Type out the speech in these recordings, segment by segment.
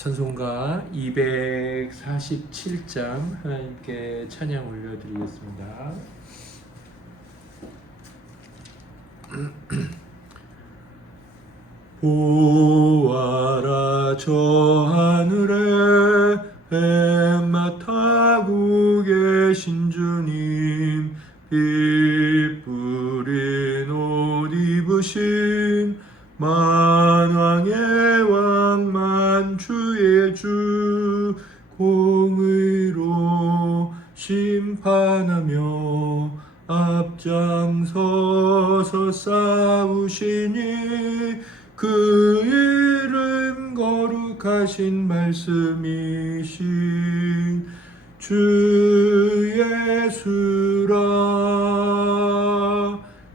찬송가 247장 하나님께 찬양 올려드리겠습니다. 보아라 저 하늘에 뱀마 타고 계신 주님, 빛 뿌린 옷 입으신 만왕의 왕 만주의 주, 공의로 심판하며 앞장서서 싸우시니 그 이름 거룩하신 말씀이신 주 예수라.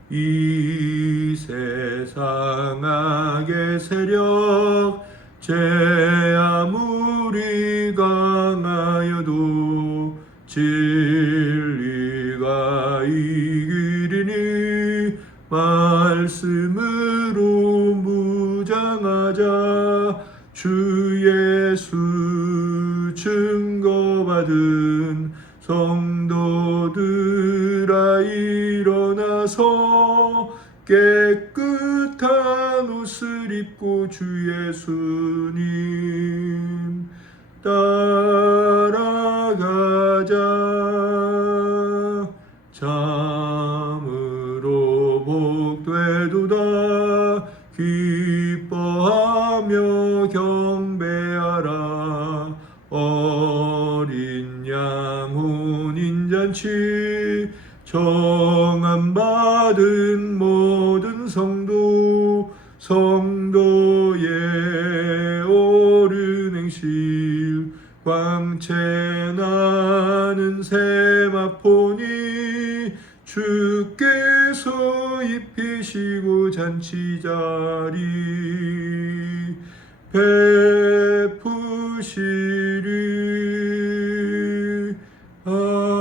이 세상 악의 세력 제 아무리 강하여도 진리가 이기리니 말씀으로 무장하자. 주 예수 증거받은 성도들아 일어나서 깨끗한 옷을 입고 주 예수님 따라가자. 참으로 복되도다. 기뻐하며 경배하라. 어린 양 혼인잔치 정함받은 모든 성도의 옳은 행실 광채 나는 세마포니 주께서 입히시고 잔치자리 베푸시리. 아멘.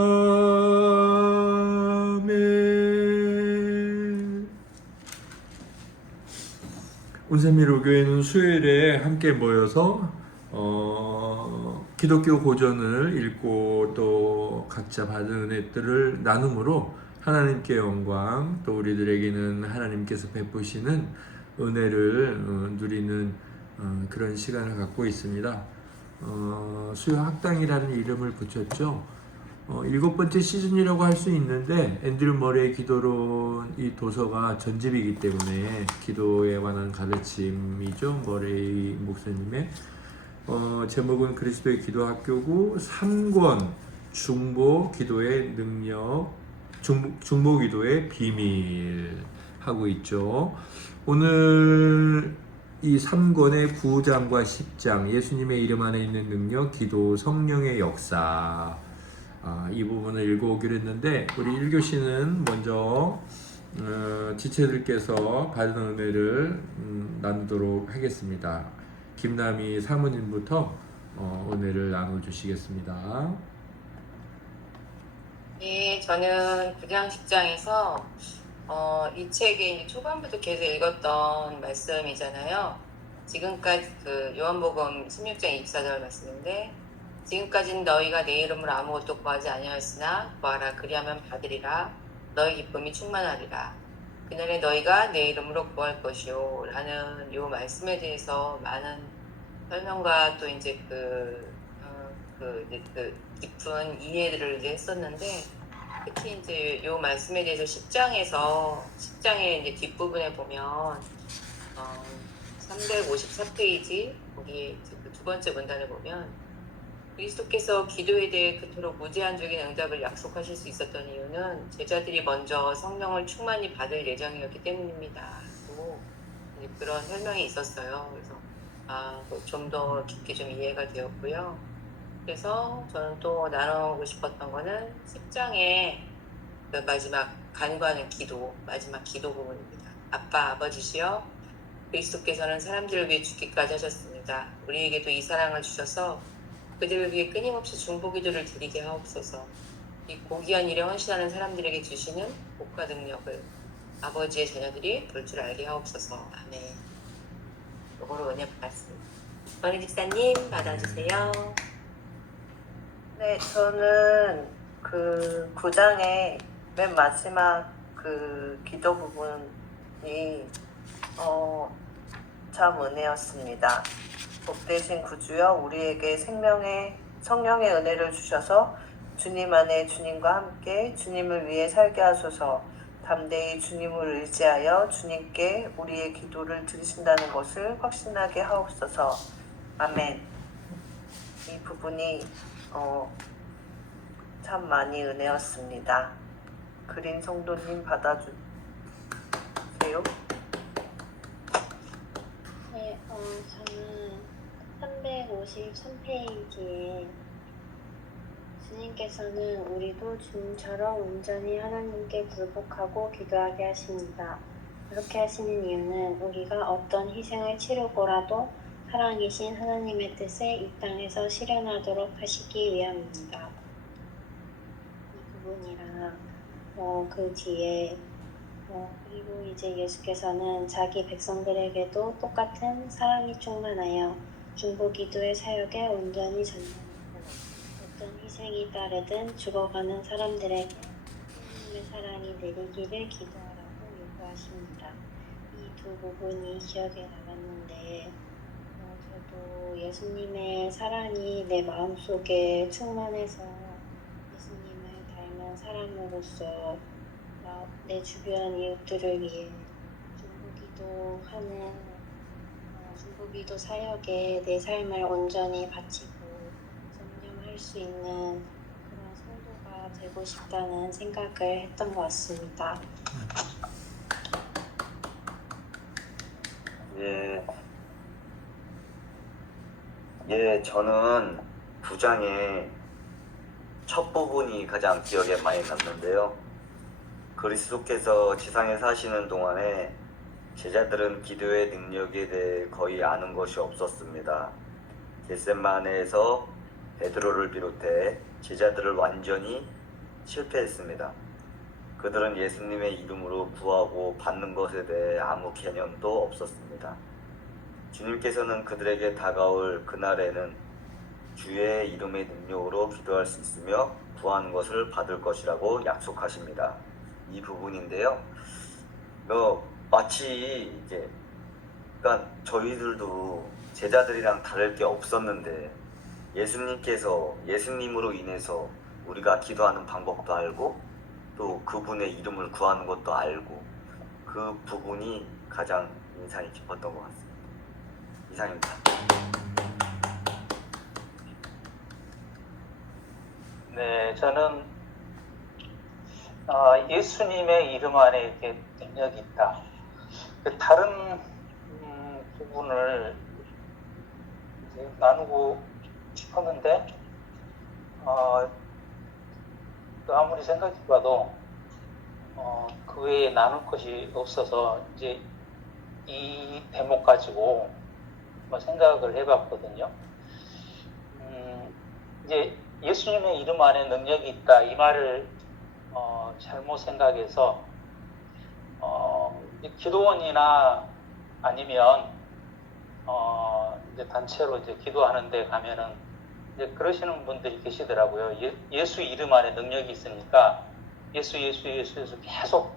온센미로교회는 수요일에 함께 모여서 기독교 고전을 읽고 또 각자 받은 은혜들을 나눔으로 하나님께 영광, 또 우리들에게는 하나님께서 베푸시는 은혜를 누리는 그런 시간을 갖고 있습니다. 수요 학당이라는 이름을 붙였죠. 7번째 시즌이라고 할 수 있는데 앤드류 머레이 기도론 이 도서가 전집이기 때문에 기도에 관한 가르침이죠. 머레이 목사님의 제목은 그리스도의 기도학교고 3권 중보 기도의 능력, 중보 기도의 비밀 하고 있죠. 오늘 이 3권의 9장과 10장 예수님의 이름 안에 있는 능력, 기도, 성령의 역사, 이 부분을 읽어오기로 했는데 우리 1교시는 먼저 지체들께서 받은 은혜를 나누도록 하겠습니다. 김남희 사모님부터 은혜를 나눠주시겠습니다. 네, 저는 9장 10장에서 이 책의 초반부터 계속 읽었던 말씀이잖아요. 지금까지 그 요한복음 16장 24절 말씀인데, 지금까지는 너희가 내 이름으로 아무것도 구하지 아니하였으나 구하라 그리하면 받으리라. 너희 기쁨이 충만하리라. 그날에 너희가 내 이름으로 구할 것이요 라는 요 말씀에 대해서 많은 설명과 또 이제 그 깊은 이해들을 이제 했었는데, 특히 이제 요 말씀에 대해서 10장의 이제 뒷부분에 보면 354페이지 거기 그 두 번째 문단에 보면 그리스도께서 기도에 대해 그토록 무제한적인 응답을 약속하실 수 있었던 이유는 제자들이 먼저 성령을 충만히 받을 예정이었기 때문입니다. 그런 설명이 있었어요. 그래서 좀 더 깊게 좀 이해가 되었고요. 그래서 저는 또 나누고 싶었던 거는 10장의 그 마지막 간구하는 기도, 마지막 기도 부분입니다. 아빠, 아버지시여, 그리스도께서는 사람들을 위해 죽기까지 하셨습니다. 우리에게도 이 사랑을 주셔서 그들을 위해 끊임없이 중보기도를 드리게 하옵소서. 이 고귀한 일에 헌신하는 사람들에게 주시는 복과 능력을 아버지의 자녀들이 볼 줄 알게 하옵소서. 아멘. 요거로 은혜 받았습니다. 권희 집사님 받아주세요. 네, 저는 그 9장의 맨 마지막 그 기도 부분이 참 은혜였습니다. 복되신 구주여 우리에게 생명의 성령의 은혜를 주셔서 주님 안에 주님과 함께 주님을 위해 살게 하소서. 담대히 주님을 의지하여 주님께 우리의 기도를 들으신다는 것을 확신하게 하옵소서. 아멘. 이 부분이 참 많이 은혜였습니다. 그린 성도님 받아주세요. 네, 저는 353페이지에 주님께서는 우리도 주님처럼 온전히 하나님께 굴복하고 기도하게 하십니다. 그렇게 하시는 이유는 우리가 어떤 희생을 치르고라도 사랑이신 하나님의 뜻을 이 땅에서 실현하도록 하시기 위함입니다. 이 부분이랑 그 뒤에 그리고 이제 예수께서는 자기 백성들에게도 똑같은 사랑이 충만하여 중보기도의 사역에 온전히 전념하고 어떤 희생이 따르든 죽어가는 사람들에게 하나님의 사랑이 내리기를 기도하라고 요구하십니다. 이 두 부분이 기억에 남았는데 저도 예수님의 사랑이 내 마음속에 충만해서 예수님을 닮은 사람으로서 내 주변 이웃들을 위해 중보기도 사역에 내 삶을 온전히 바치고 전념할 수 있는 그런 성도가 되고 싶다는 생각을 했던 것 같습니다. 저는 9장의 첫 부분이 가장 기억에 많이 남는데요. 그리스도께서 지상에 사시는 동안에 제자들은 기도의 능력에 대해 거의 아는 것이 없었습니다. 겟세마네에서 베드로를 비롯해 제자들을 완전히 실패했습니다. 그들은 예수님의 이름으로 구하고 받는 것에 대해 아무 개념도 없었습니다. 주님께서는 그들에게 다가올 그날에는 주의 이름의 능력으로 기도할 수 있으며 구하는 것을 받을 것이라고 약속하십니다. 이 부분인데요. 마치 그러니까 저희들도 제자들이랑 다를 게 없었는데 예수님께서 예수님으로 인해서 우리가 기도하는 방법도 알고 또 그분의 이름을 구하는 것도 알고 그 부분이 가장 인상이 깊었던 것 같습니다. 이상입니다. 네, 저는 예수님의 이름 안에 이렇게 능력이 있다. 다른 부분을 이제 나누고 싶었는데 아무리 생각해봐도 그 외에 나눌 것이 없어서 이제 이 대목 가지고 생각을 해봤거든요. 이제 예수님의 이름 안에 능력이 있다 이 말을 잘못 생각해서 기도원이나 아니면 이제 단체로 이제 기도하는데 가면은 이제 그러시는 분들이 계시더라고요. 예수 이름 안에 능력이 있으니까 예수 계속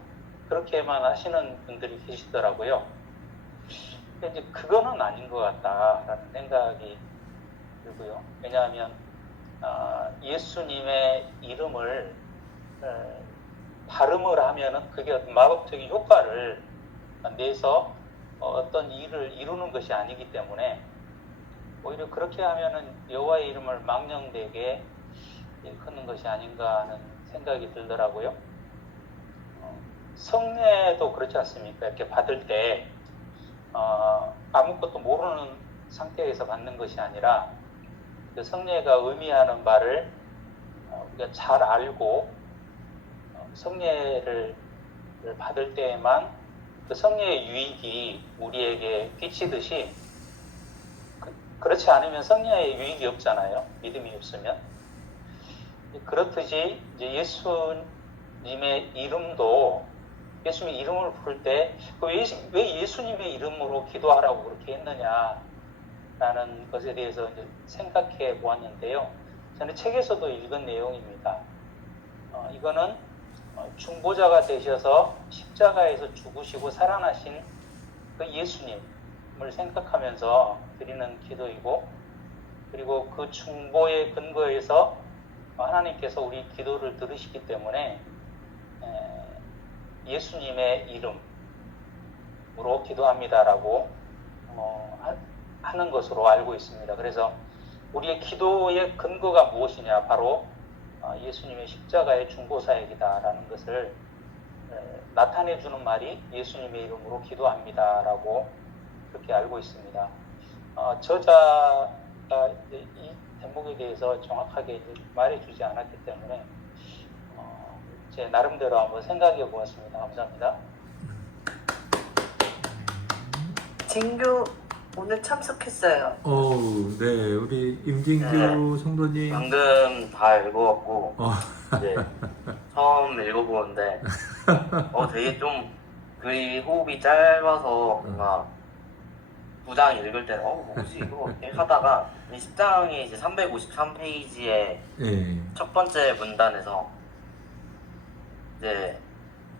그렇게만 하시는 분들이 계시더라고요. 근데 이제 그거는 아닌 것 같다라는 생각이 들고요. 왜냐하면 예수님의 이름을 발음을 하면은 그게 어떤 마법적인 효과를 내서 어떤 일을 이루는 것이 아니기 때문에 오히려 그렇게 하면은 여호와의 이름을 망령되게 일컫는 것이 아닌가 하는 생각이 들더라고요. 성례도 그렇지 않습니까? 이렇게 받을 때 아무것도 모르는 상태에서 받는 것이 아니라 그 성례가 의미하는 바를 우리가 잘 알고 성례를 받을 때에만 그 성례의 유익이 우리에게 끼치듯이 그렇지 않으면 성례의 유익이 없잖아요. 믿음이 없으면. 그렇듯이 이제 예수님의 이름도 예수님의 이름을 부를 때 왜 예수님의 이름으로 기도하라고 그렇게 했느냐 라는 것에 대해서 이제 생각해 보았는데요. 저는 책에서도 읽은 내용입니다. 이거는 중보자가 되셔서 십자가에서 죽으시고 살아나신 그 예수님을 생각하면서 드리는 기도이고, 그리고 그 중보의 근거에서 하나님께서 우리 기도를 들으시기 때문에 예수님의 이름으로 기도합니다라고 하는 것으로 알고 있습니다. 그래서 우리의 기도의 근거가 무엇이냐, 바로 예수님의 십자가의 중보사역이다라는 것을 나타내 주는 말이 예수님의 이름으로 기도합니다라고 그렇게 알고 있습니다. 저자가 이 대목에 대해서 정확하게 말해주지 않았기 때문에 제 나름대로 한번 생각해 보았습니다. 감사합니다. 진규 오늘 참석했어요. 네, 우리 임진규 네. 성도님. 방금 다 읽어갖고 어. 이제 처음 읽어보는데 되게 좀 글이 호흡이 짧아서 뭔가 9장 읽을 때는 뭐지 이거 이렇게 하다가 이 10장이 이제 353페이지에 예. 첫 번째 문단에서 이제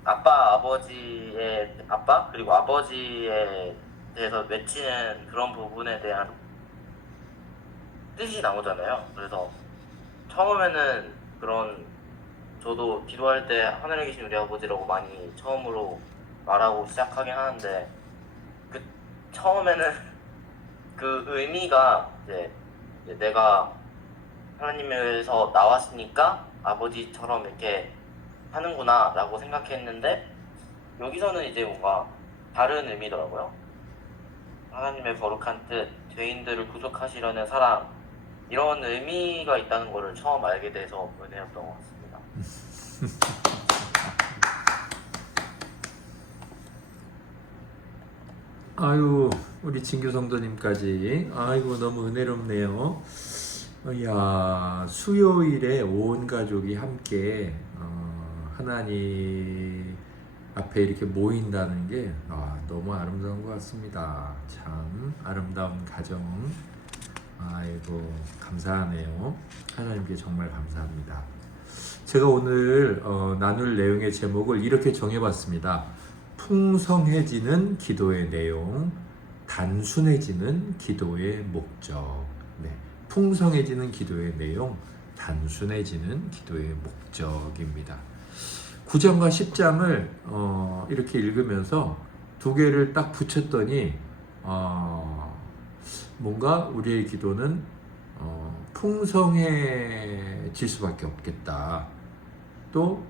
아빠 그리고 아버지에 대해서 외치는 그런 부분에 대한 뜻이 나오잖아요. 그래서 처음에는 저도 기도할 때 하늘에 계신 우리 아버지라고 많이 처음으로 말하고 시작하긴 하는데, 그 처음에는 그 의미가 이제 내가 하나님에서 나왔으니까 아버지처럼 이렇게 하는구나 라고 생각했는데, 여기서는 이제 뭔가 다른 의미더라고요. 하나님의 거룩한 뜻, 죄인들을 구속하시려는 사랑, 이런 의미가 있다는 것을 처음 알게 돼서 은혜였던 것 같습니다. 아유, 우리 진규 성도님까지. 아이고, 너무 은혜롭네요. 야, 수요일에 온 가족이 함께 하나님 앞에 이렇게 모인다는 게 너무 아름다운 것 같습니다. 참 아름다운 가정. 아이고, 감사하네요. 하나님께 정말 감사합니다. 제가 오늘 나눌 내용의 제목을 이렇게 정해봤습니다. 풍성해지는 기도의 내용, 단순해지는 기도의 목적. 네, 풍성해지는 기도의 내용, 단순해지는 기도의 목적입니다. 9장과 10장을 이렇게 읽으면서 두 개를 딱 붙였더니 뭔가 우리의 기도는 풍성해질 수밖에 없겠다. 또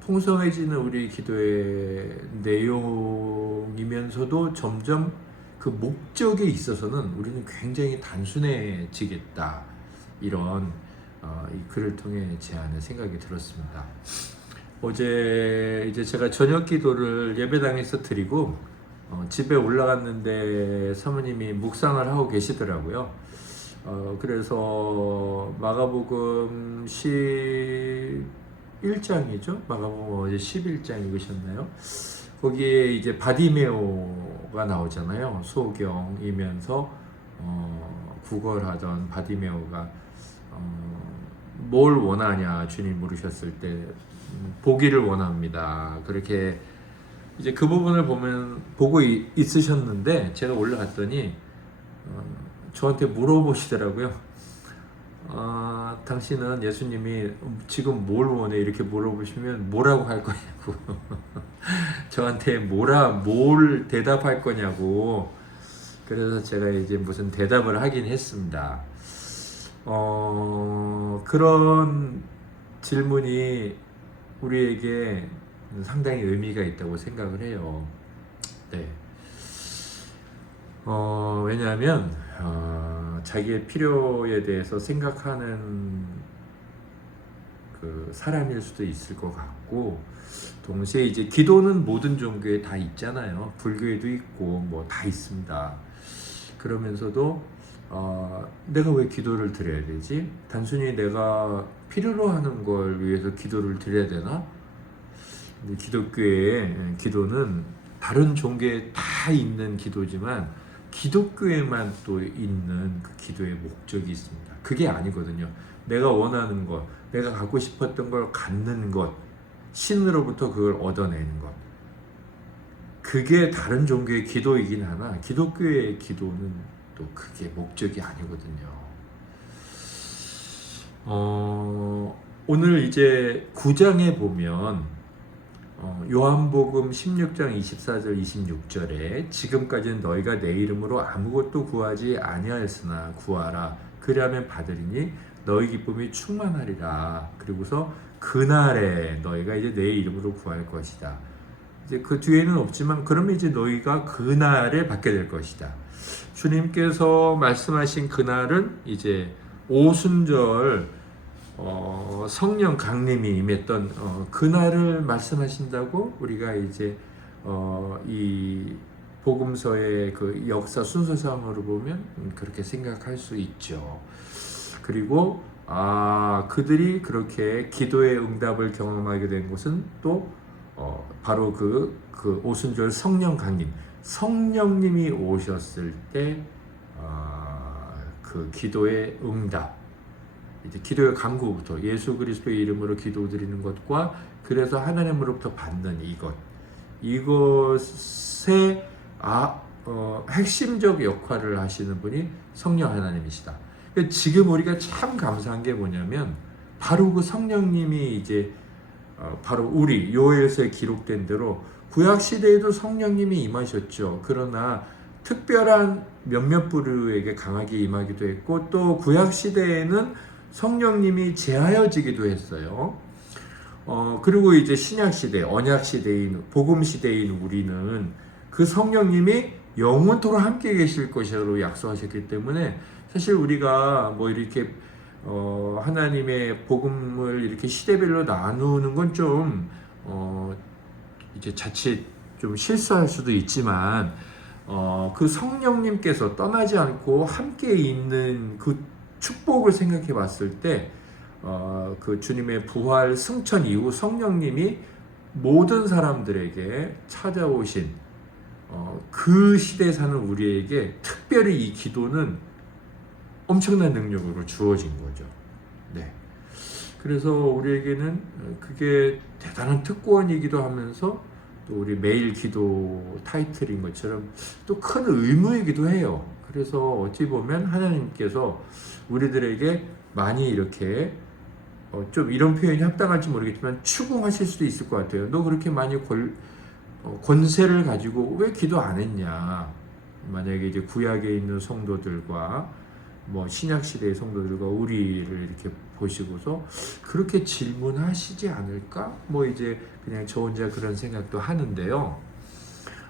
풍성해지는 우리 기도의 내용이면서도 점점 그 목적에 있어서는 우리는 굉장히 단순해지겠다. 이런 이 글을 통해 제 안에 생각이 들었습니다. 어제 이제 제가 저녁 기도를 예배당에서 드리고 집에 올라갔는데 사모님이 묵상을 하고 계시더라고요. 그래서 마가복음 11장이죠. 마가복음 어제 11장 읽으셨나요? 거기에 이제 바디메오가 나오잖아요. 소경이면서 구걸하던 바디메오가 뭘 원하냐 주님 물으셨을 때 보기를 원합니다. 그렇게 이제 그 부분을 보고 있으셨는데 제가 올라갔더니 저한테 물어보시더라고요. 당신은 예수님이 지금 뭘 원해? 이렇게 물어보시면 뭐라고 할 거냐고. 저한테 뭘 대답할 거냐고. 그래서 제가 이제 무슨 대답을 하긴 했습니다. 그런 질문이 우리에게 상당히 의미가 있다고 생각을 해요. 네. 왜냐하면 자기의 필요에 대해서 생각하는 그 사람일 수도 있을 것 같고, 동시에 이제 기도는 모든 종교에 다 있잖아요. 불교에도 있고 뭐 다 있습니다. 그러면서도 내가 왜 기도를 드려야 되지? 단순히 내가 필요로 하는 걸 위해서 기도를 드려야 되나? 근데 기독교의 기도는 다른 종교에 다 있는 기도지만 기독교에만 또 있는 그 기도의 목적이 있습니다. 그게 아니거든요. 내가 원하는 것, 내가 갖고 싶었던 걸 갖는 것, 신으로부터 그걸 얻어내는 것. 그게 다른 종교의 기도이긴 하나 기독교의 기도는 또 그게 목적이 아니거든요. 오늘 이제 9장에 보면 요한복음 16장 24절 26절에 지금까지는 너희가 내 이름으로 아무것도 구하지 아니하였으나 구하라 그리하면 받으리니 너희 기쁨이 충만하리라. 그리고서 그날에 너희가 이제 내 이름으로 구할 것이다. 이제 그 뒤에는 없지만 그러면 이제 너희가 그날에 받게 될 것이다. 주님께서 말씀하신 그날은 이제 오순절 성령 강림이 임했던 그날을 말씀하신다고 우리가 이제 이 복음서의 그 역사 순서상으로 보면 그렇게 생각할 수 있죠. 그리고 그들이 그렇게 기도의 응답을 경험하게 된 것은 또 바로 그 오순절 성령 강림, 성령님이 오셨을 때 그 기도의 응답, 이제 기도의 간구부터 예수 그리스도의 이름으로 기도드리는 것과 그래서 하나님으로부터 받는 이것의 핵심적 역할을 하시는 분이 성령 하나님이시다. 그러니까 지금 우리가 참 감사한 게 뭐냐면 바로 그 성령님이 이제 바로 우리 요엘서에 기록된 대로 구약 시대에도 성령님이 임하셨죠. 그러나 특별한 몇몇 부류에게 강하게 임하기도 했고 또 구약 시대에는 성령님이 제하여지기도 했어요. 그리고 이제 신약 시대, 언약 시대인 복음 시대인 우리는 그 성령님이 영원토록 함께 계실 것이라고 약속하셨기 때문에 사실 우리가 뭐 이렇게 하나님의 복음을 이렇게 시대별로 나누는 건 좀 이제 자칫 좀 실수할 수도 있지만 그 성령님께서 떠나지 않고 함께 있는 그 축복을 생각해 봤을 때 그 주님의 부활 승천 이후 성령님이 모든 사람들에게 찾아오신 그 시대에 사는 우리에게 특별히 이 기도는 엄청난 능력으로 주어진 거죠. 네. 그래서 우리에게는 그게 대단한 특권이기도 하면서 또 우리 매일 기도 타이틀인 것처럼 또 큰 의무이기도 해요. 그래서 어찌 보면 하나님께서 우리들에게 많이 이렇게 좀 이런 표현이 합당할지 모르겠지만 추궁하실 수도 있을 것 같아요. 너 그렇게 많이 권세를 가지고 왜 기도 안 했냐? 만약에 이제 구약에 있는 성도들과 뭐 신약 시대의 성도들과 우리를 이렇게 보시고서 그렇게 질문하시지 않을까? 뭐 이제 그냥 저 혼자 그런 생각도 하는데요.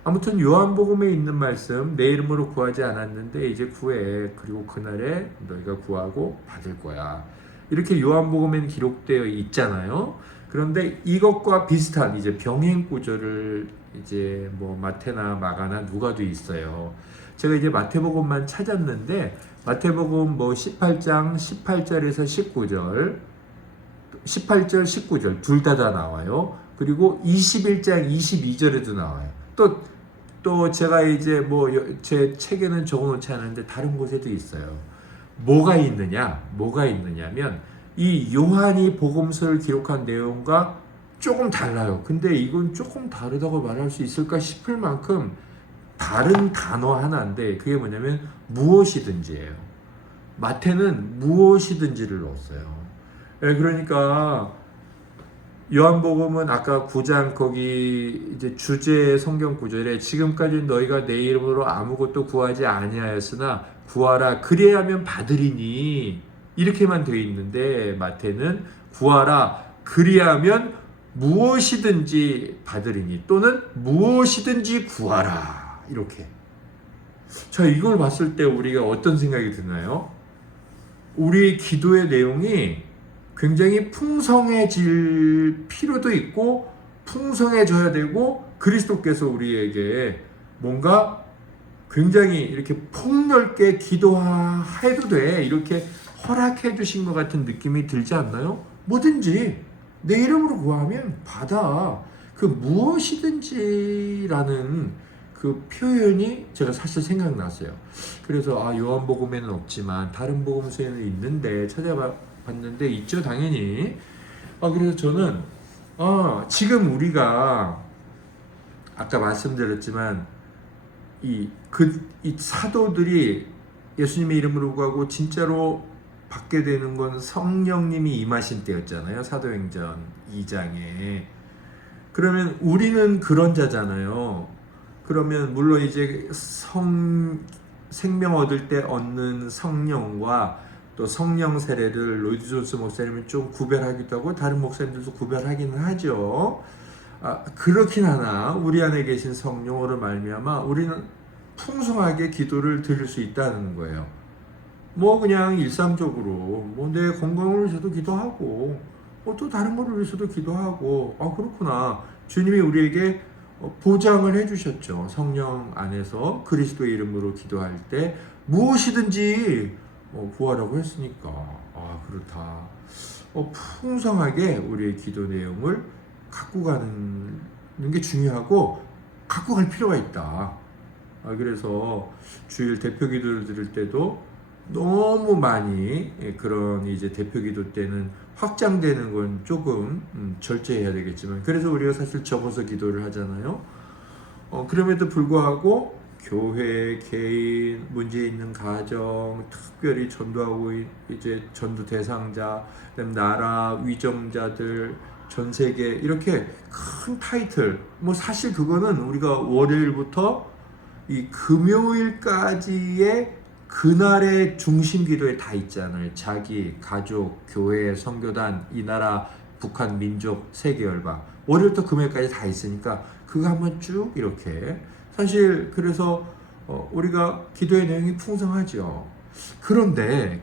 아무튼 요한복음에 있는 말씀 내 이름으로 구하지 않았는데 이제 구해 그리고 그날에 너희가 구하고 받을 거야. 이렇게 요한복음에는 기록되어 있잖아요. 그런데 이것과 비슷한 이제 병행 구절을 이제 뭐 마태나 마가나 누가도 있어요. 제가 이제 마태복음만 찾았는데 마태복음 뭐 18장 18절에서 19절 18절 19절 둘 다 나와요. 그리고 21장 22절에도 나와요. 또 제가 이제 뭐 제 책에는 적어놓지 않았는데 다른 곳에도 있어요. 뭐가 있느냐면 이 요한이 복음서를 기록한 내용과 조금 달라요. 근데 이건 조금 다르다고 말할 수 있을까 싶을 만큼 다른 단어 하나인데 그게 뭐냐면 무엇이든지예요. 마태는 무엇이든지를 넣었어요. 그러니까 요한복음은 아까 9장 거기 이제 주제 성경 구절에 지금까지 너희가 내 이름으로 아무것도 구하지 아니하였으나 구하라 그리하면 받으리니 이렇게만 되어 있는데 마태는 구하라 그리하면 무엇이든지 받으리니 또는 무엇이든지 구하라 이렇게. 자, 이걸 봤을 때 우리가 어떤 생각이 드나요? 우리의 기도의 내용이 굉장히 풍성해질 필요도 있고 풍성해져야 되고 그리스도께서 우리에게 뭔가 굉장히 이렇게 폭넓게 기도해도 돼 이렇게 허락해 주신 것 같은 느낌이 들지 않나요? 뭐든지 내 이름으로 구하면 받아. 그 무엇이든지라는 그 표현이 제가 사실 생각났어요. 그래서 요한복음에는 없지만 다른 복음서에는 있는데 찾아봤는데 있죠, 당연히. 그래서 저는 지금 우리가 아까 말씀드렸지만 이 사도들이 예수님의 이름으로 구하고 진짜로 받게 되는 건 성령님이 임하신 때였잖아요. 사도행전 2장에. 그러면 우리는 그런 자잖아요. 그러면 물론 이제 생명 얻을 때 얻는 성령과 또 성령 세례를 로이드 존스 목사님은 좀 구별하기도 하고 다른 목사님들도 구별하기는 하죠. 그렇긴 하나 우리 안에 계신 성령으로 말미암아 우리는 풍성하게 기도를 드릴 수 있다는 거예요. 뭐 그냥 일상적으로 뭐 내 건강을 위해서도 기도하고 또 다른 거를 위해서도 기도하고 그렇구나. 주님이 우리에게 보장을 해주셨죠. 성령 안에서 그리스도의 이름으로 기도할 때 무엇이든지 구하라고 했으니까 그렇다. 풍성하게 우리의 기도 내용을 갖고 가는 게 중요하고 갖고 갈 필요가 있다. 그래서 주일 대표 기도를 드릴 때도 너무 많이 그런 이제 대표 기도 때는 확장되는 건 조금 절제해야 되겠지만 그래서 우리가 사실 적어서 기도를 하잖아요. 그럼에도 불구하고 교회, 개인, 문제 있는 가정, 특별히 전도하고 이제 전도 대상자, 그다음 나라, 위정자들, 전 세계 이렇게 큰 타이틀. 뭐 사실 그거는 우리가 월요일부터 이 금요일까지의 그날의 중심 기도에 다 있잖아요. 자기, 가족, 교회, 선교단, 이 나라, 북한, 민족, 세계 열방. 월요일부터 금요일까지 다 있으니까 그거 한번 쭉 이렇게. 사실 그래서 우리가 기도의 내용이 풍성하죠. 그런데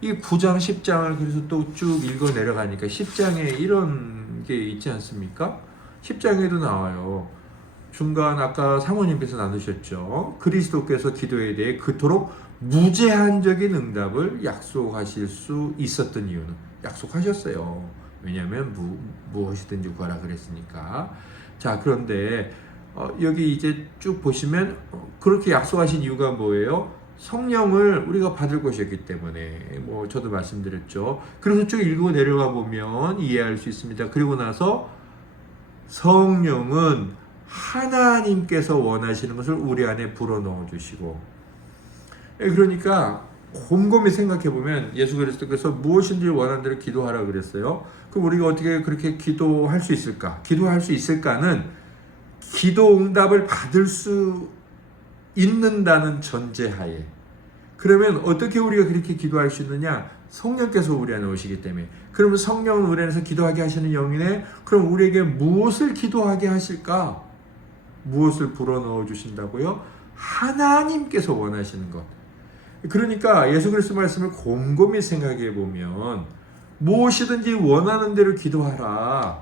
이 9장 10장을 그래서 또 쭉 읽어 내려가니까 10장에 이런 게 있지 않습니까? 10장에도 나와요. 중간 아까 사모님께서 나누셨죠. 그리스도께서 기도에 대해 그토록 무제한적인 응답을 약속하실 수 있었던 이유는 약속하셨어요. 왜냐하면 무엇이든지 구하라 그랬으니까. 자, 그런데 여기 이제 쭉 보시면 그렇게 약속하신 이유가 뭐예요? 성령을 우리가 받을 것이었기 때문에 뭐 저도 말씀드렸죠. 그래서 쭉 읽고 내려가 보면 이해할 수 있습니다. 그리고 나서 성령은 하나님께서 원하시는 것을 우리 안에 불어넣어 주시고, 그러니까 곰곰이 생각해 보면 예수 그리스도께서 무엇인지 원하는 대로 기도하라 그랬어요. 그럼 우리가 어떻게 그렇게 기도할 수 있을까? 기도할 수 있을까는 기도 응답을 받을 수 있는다는 전제하에. 그러면 어떻게 우리가 그렇게 기도할 수 있느냐? 성령께서 우리 안에 오시기 때문에. 그러면 성령은 우리 안에서 기도하게 하시는 영이네. 그럼 우리에게 무엇을 기도하게 하실까? 무엇을 불어넣어 주신다고요? 하나님께서 원하시는 것. 그러니까 예수 그리스도 말씀을 곰곰이 생각해 보면 무엇이든지 원하는 대로 기도하라.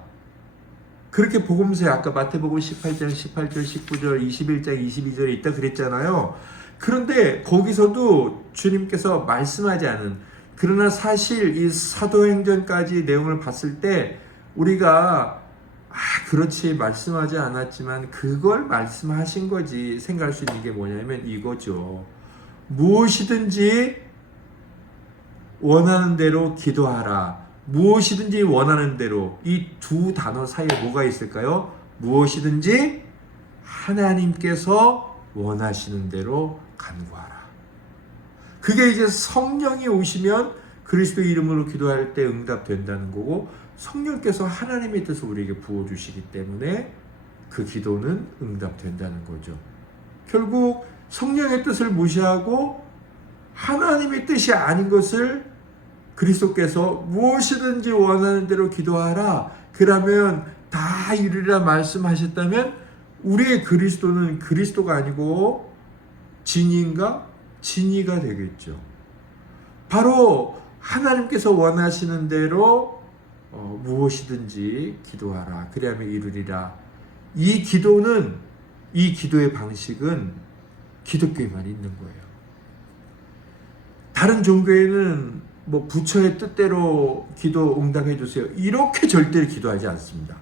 그렇게 복음서에 아까 마태복음 18장 18절 19절 21장 22절에 있다 그랬잖아요. 그런데 거기서도 주님께서 말씀하지 않은, 그러나 사실 이 사도행전까지 내용을 봤을 때 우리가 그렇지 말씀하지 않았지만 그걸 말씀하신 거지 생각할 수 있는 게 뭐냐면 이거죠. 무엇이든지 원하는 대로 기도하라. 무엇이든지 원하는 대로. 이 두 단어 사이에 뭐가 있을까요? 무엇이든지 하나님께서 원하시는 대로 간구하라. 그게 이제 성령이 오시면 그리스도 이름으로 기도할 때 응답된다는 거고, 성령께서 하나님의 뜻을 우리에게 부어주시기 때문에 그 기도는 응답된다는 거죠. 결국 성령의 뜻을 무시하고 하나님의 뜻이 아닌 것을 그리스도께서 무엇이든지 원하는 대로 기도하라. 그러면 다 이루리라 말씀하셨다면 우리의 그리스도는 그리스도가 아니고 진인가? 진이가 되겠죠. 바로 하나님께서 원하시는 대로 무엇이든지 기도하라. 그리하면 이루리라. 이 기도는, 이 기도의 방식은 기독교에만 있는 거예요. 다른 종교에는 뭐 부처의 뜻대로 기도 응답해 주세요. 이렇게 절대로 기도하지 않습니다.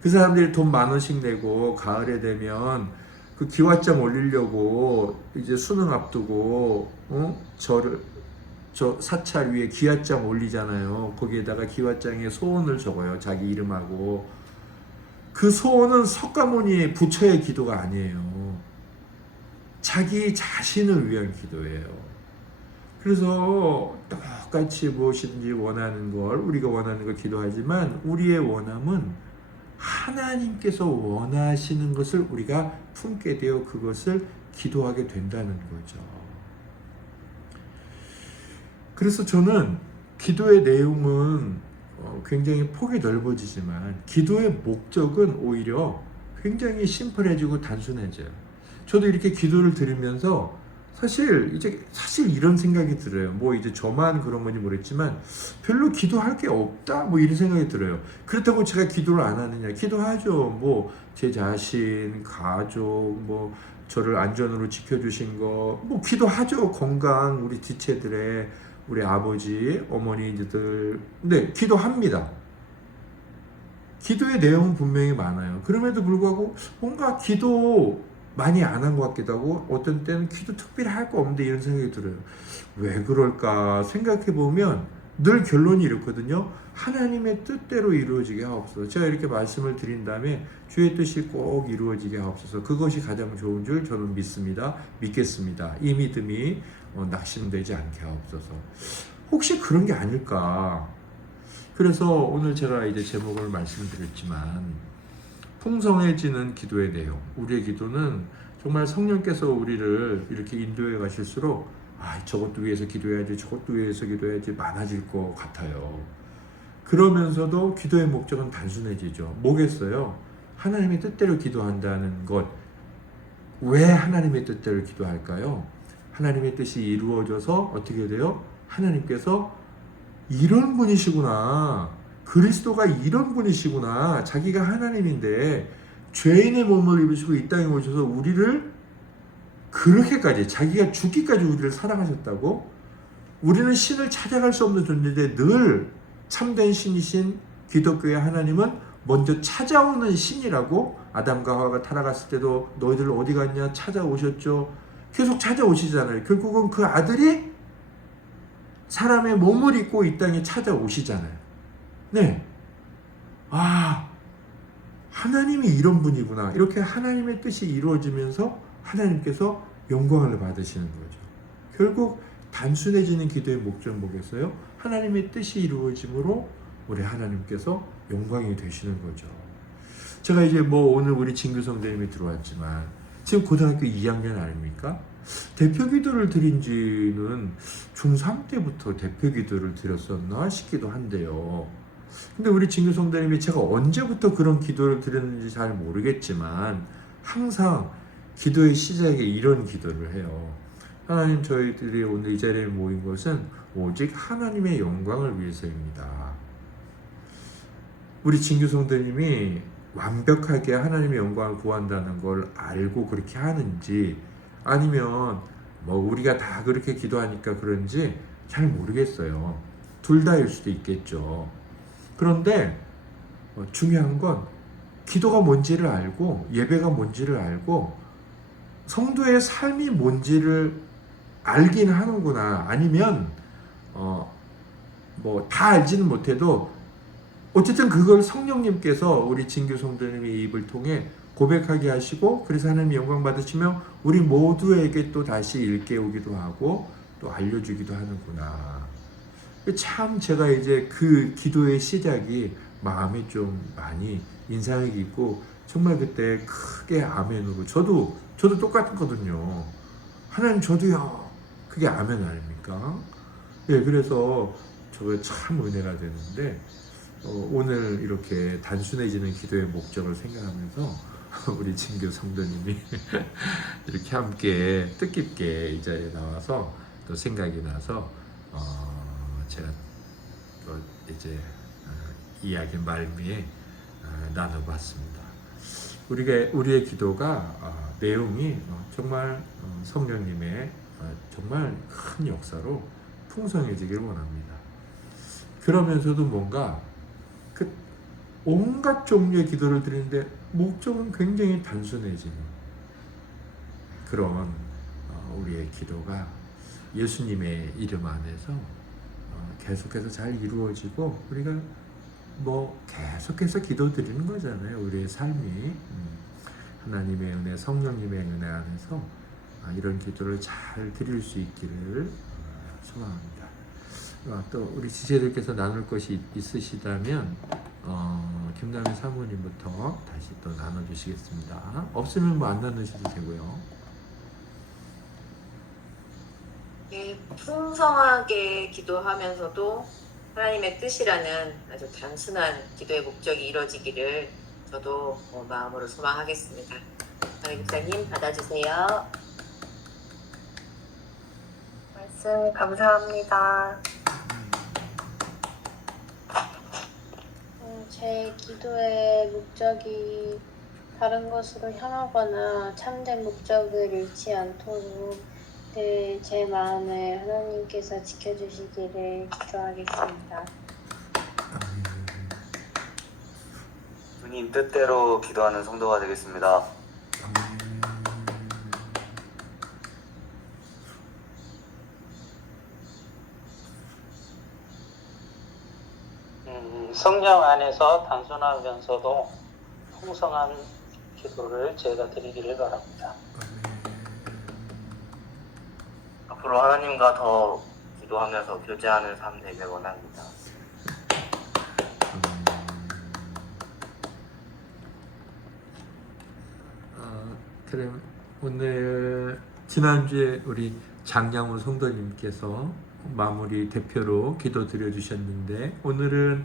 그 사람들이 돈 10,000원씩 내고 가을에 되면 그 기와장 올리려고 이제 수능 앞두고 저 사찰 위에 기와장 올리잖아요. 거기에다가 기와장에 소원을 적어요. 자기 이름하고. 그 소원은 석가모니의 부처의 기도가 아니에요. 자기 자신을 위한 기도예요. 그래서 똑같이 무엇이든지 원하는 걸, 우리가 원하는 걸 기도하지만 우리의 원함은 하나님께서 원하시는 것을 우리가 품게 되어 그것을 기도하게 된다는 거죠. 그래서 저는 기도의 내용은 굉장히 폭이 넓어지지만 기도의 목적은 오히려 굉장히 심플해지고 단순해져요. 저도 이렇게 기도를 드리면서 사실 이런 생각이 들어요. 뭐 이제 저만 그런 건지 모르겠지만 별로 기도할 게 없다 뭐 이런 생각이 들어요. 그렇다고 제가 기도를 안 하느냐? 기도하죠. 뭐 제 자신, 가족, 뭐 저를 안전으로 지켜주신 거, 뭐 기도하죠. 건강, 우리 지체들의 우리 아버지, 어머니들, 네, 기도합니다. 기도의 내용은 분명히 많아요. 그럼에도 불구하고 뭔가 기도 많이 안 한 것 같기도 하고 어떤 때는 기도 특별히 할 거 없는데 이런 생각이 들어요. 왜 그럴까 생각해 보면 늘 결론이 이렇거든요. 하나님의 뜻대로 이루어지게 하옵소서. 제가 이렇게 말씀을 드린 다음에 주의 뜻이 꼭 이루어지게 하옵소서. 그것이 가장 좋은 줄 저는 믿겠습니다. 이 믿음이 낙심되지 않게 하옵소서. 혹시 그런 게 아닐까? 그래서 오늘 제가 이제 제목을 말씀드렸지만 풍성해지는 기도의 내용. 우리의 기도는 정말 성령께서 우리를 이렇게 인도해 가실수록 저것도 위해서 기도해야지, 저것도 위해서 기도해야지 많아질 것 같아요. 그러면서도 기도의 목적은 단순해지죠. 뭐겠어요? 하나님의 뜻대로 기도한다는 것. 왜 하나님의 뜻대로 기도할까요? 하나님의 뜻이 이루어져서 어떻게 돼요? 하나님께서 이런 분이시구나. 그리스도가 이런 분이시구나. 자기가 하나님인데 죄인의 몸을 입으시고 이 땅에 오셔서 우리를 그렇게까지 자기가 죽기까지 우리를 사랑하셨다고? 우리는 신을 찾아갈 수 없는 존재인데 늘 참된 신이신 기독교의 하나님은 먼저 찾아오는 신이라고. 아담과 하와가 타락했을 때도 너희들 어디 갔냐 찾아오셨죠. 계속 찾아오시잖아요. 결국은 그 아들이 사람의 몸을 입고 이 땅에 찾아오시잖아요. 네. 하나님이 이런 분이구나. 이렇게 하나님의 뜻이 이루어지면서 하나님께서 영광을 받으시는 거죠. 결국 단순해지는 기도의 목적 뭐겠어요? 하나님의 뜻이 이루어짐으로 우리 하나님께서 영광이 되시는 거죠. 제가 이제 뭐 오늘 우리 진규 성도님이 들어왔지만 지금 고등학교 2학년 아닙니까? 대표 기도를 드린 지는 중3 때부터 대표 기도를 드렸었나 싶기도 한데요. 근데 우리 진규 성도님이 제가 언제부터 그런 기도를 드렸는지 잘 모르겠지만 항상 기도의 시작에 이런 기도를 해요. 하나님, 저희들이 오늘 이 자리에 모인 것은 오직 하나님의 영광을 위해서입니다. 우리 진규 성도님이 완벽하게 하나님의 영광을 구한다는 걸 알고 그렇게 하는지 아니면 뭐 우리가 다 그렇게 기도하니까 그런지 잘 모르겠어요. 둘 다일 수도 있겠죠. 그런데 중요한 건 기도가 뭔지를 알고 예배가 뭔지를 알고 성도의 삶이 뭔지를 알긴 하는구나. 아니면 뭐 다 알지는 못해도 어쨌든 그걸 성령님께서 우리 진규 성도님의 입을 통해 고백하게 하시고 그래서 하나님 영광 받으시며 우리 모두에게 또 다시 일깨우기도 하고 또 알려주기도 하는구나. 참 제가 이제 그 기도의 시작이 마음에 좀 많이 인상이 깊고 정말 그때 크게 아멘으로 저도 똑같거든요. 하나님 저도요. 그게 아멘 아닙니까? 예, 그래서 저거 참 은혜가 되는데 오늘 이렇게 단순해지는 기도의 목적을 생각하면서 우리 진교 성도님이 이렇게 함께 뜻깊게 이 자리에 나와서 또 생각이 나서 제가 또 이제 이야기 말미에 나눠봤습니다. 우리의 기도가 내용이 정말 성령님의 정말 큰 역사로 풍성해지길 원합니다. 그러면서도 뭔가 온갖 종류의 기도를 드리는데 목적은 굉장히 단순해지는 그런 우리의 기도가 예수님의 이름 안에서 계속해서 잘 이루어지고 우리가 뭐 계속해서 기도드리는 거잖아요. 우리의 삶이 하나님의 은혜, 성령님의 은혜 안에서 이런 기도를 잘 드릴 수 있기를 소망합니다. 또 우리 지체들께서 나눌 것이 있으시다면 김남희 사모님부터 다시 또 나눠주시겠습니다. 없으면 뭐 안 나누셔도 되고요. 예, 풍성하게 기도하면서도 하나님의 뜻이라는 아주 단순한 기도의 목적이 이루어지기를 저도 마음으로 소망하겠습니다. 목사님 받아주세요. 말씀 감사합니다. 제 기도의 목적이 다른 것으로 향하거나 참된 목적을 잃지 않도록 늘 제 마음을 하나님께서 지켜주시기를 기도하겠습니다. 주님 뜻대로 기도하는 성도가 되겠습니다. 성령 안에서 단순하면서도 풍성한 기도를 제가 드리기를 바랍니다. 앞으로 하나님과 더 기도하면서 교제하는 삶 되길 원합니다. 그럼 오늘 지난주에 우리 장양호 성도님께서 마무리 대표로 기도 드려주셨는데 오늘은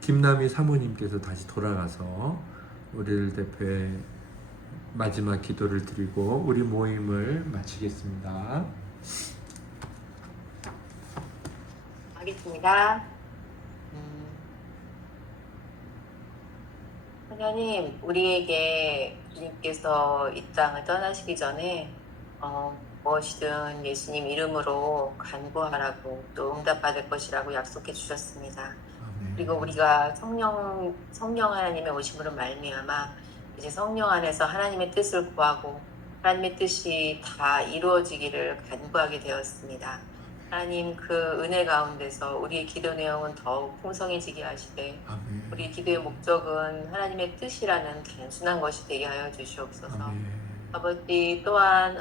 김남희 사모님께서 다시 돌아가서 우리를 대표해 마지막 기도를 드리고 우리 모임을 마치겠습니다. 하겠습니다. 하나님, 우리에게 주님께서 이 땅을 떠나시기 전에 무엇이든 예수님 이름으로 간구하라고 또 응답받을 것이라고 약속해 주셨습니다. 그리고 우리가 성령 하나님의 오심으로 말미암아 이제 성령 안에서 하나님의 뜻을 구하고 하나님의 뜻이 다 이루어지기를 간구하게 되었습니다. 하나님 그 은혜 가운데서 우리의 기도 내용은 더욱 풍성해지게 하시되 우리 기도의 목적은 하나님의 뜻이라는 단순한 것이 되게 하여 주시옵소서. 아버지 또한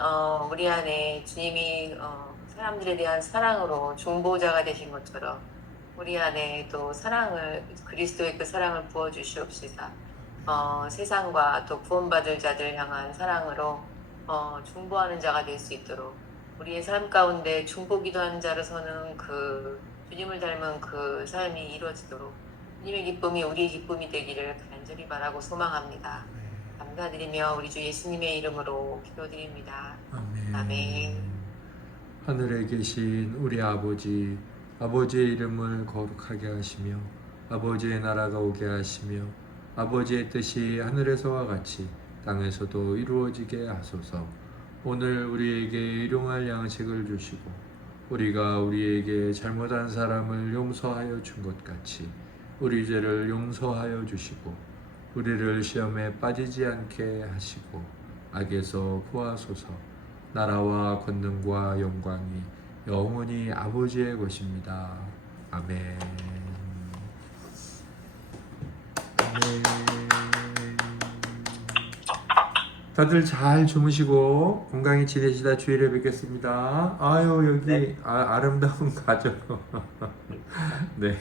우리 안에 주님이 사람들에 대한 사랑으로 중보자가 되신 것처럼 우리 안에 또 사랑을 그리스도의 그 사랑을 부어 주시옵시다. 세상과 또 구원받을 자들 향한 사랑으로 중보하는 자가 될 수 있도록 우리의 삶 가운데 중보 기도하는 자로서는 그 주님을 닮은 그 삶이 이루어지도록 주님의 기쁨이 우리의 기쁨이 되기를 간절히 바라고 소망합니다. 감사드리며 우리 주 예수님의 이름으로 기도드립니다. 아멘. 하늘에 계신 우리 아버지, 아버지의 이름을 거룩하게 하시며 아버지의 나라가 오게 하시며 아버지의 뜻이 하늘에서와 같이 땅에서도 이루어지게 하소서. 오늘 우리에게 일용할 양식을 주시고 우리가 우리에게 잘못한 사람을 용서하여 준 것 같이 우리 죄를 용서하여 주시고 우리를 시험에 빠지지 않게 하시고 악에서 구하소서. 나라와 권능과 영광이 영원히 아버지의 것입니다. 아멘. 아멘. 다들 잘 주무시고 건강히 지내시다 주일에 뵙겠습니다. 아유 여기 네. 아름다운 가족. 네.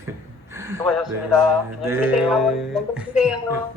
수고하셨습니다. 네. 안녕히 계세요. 네. 건강 되세요.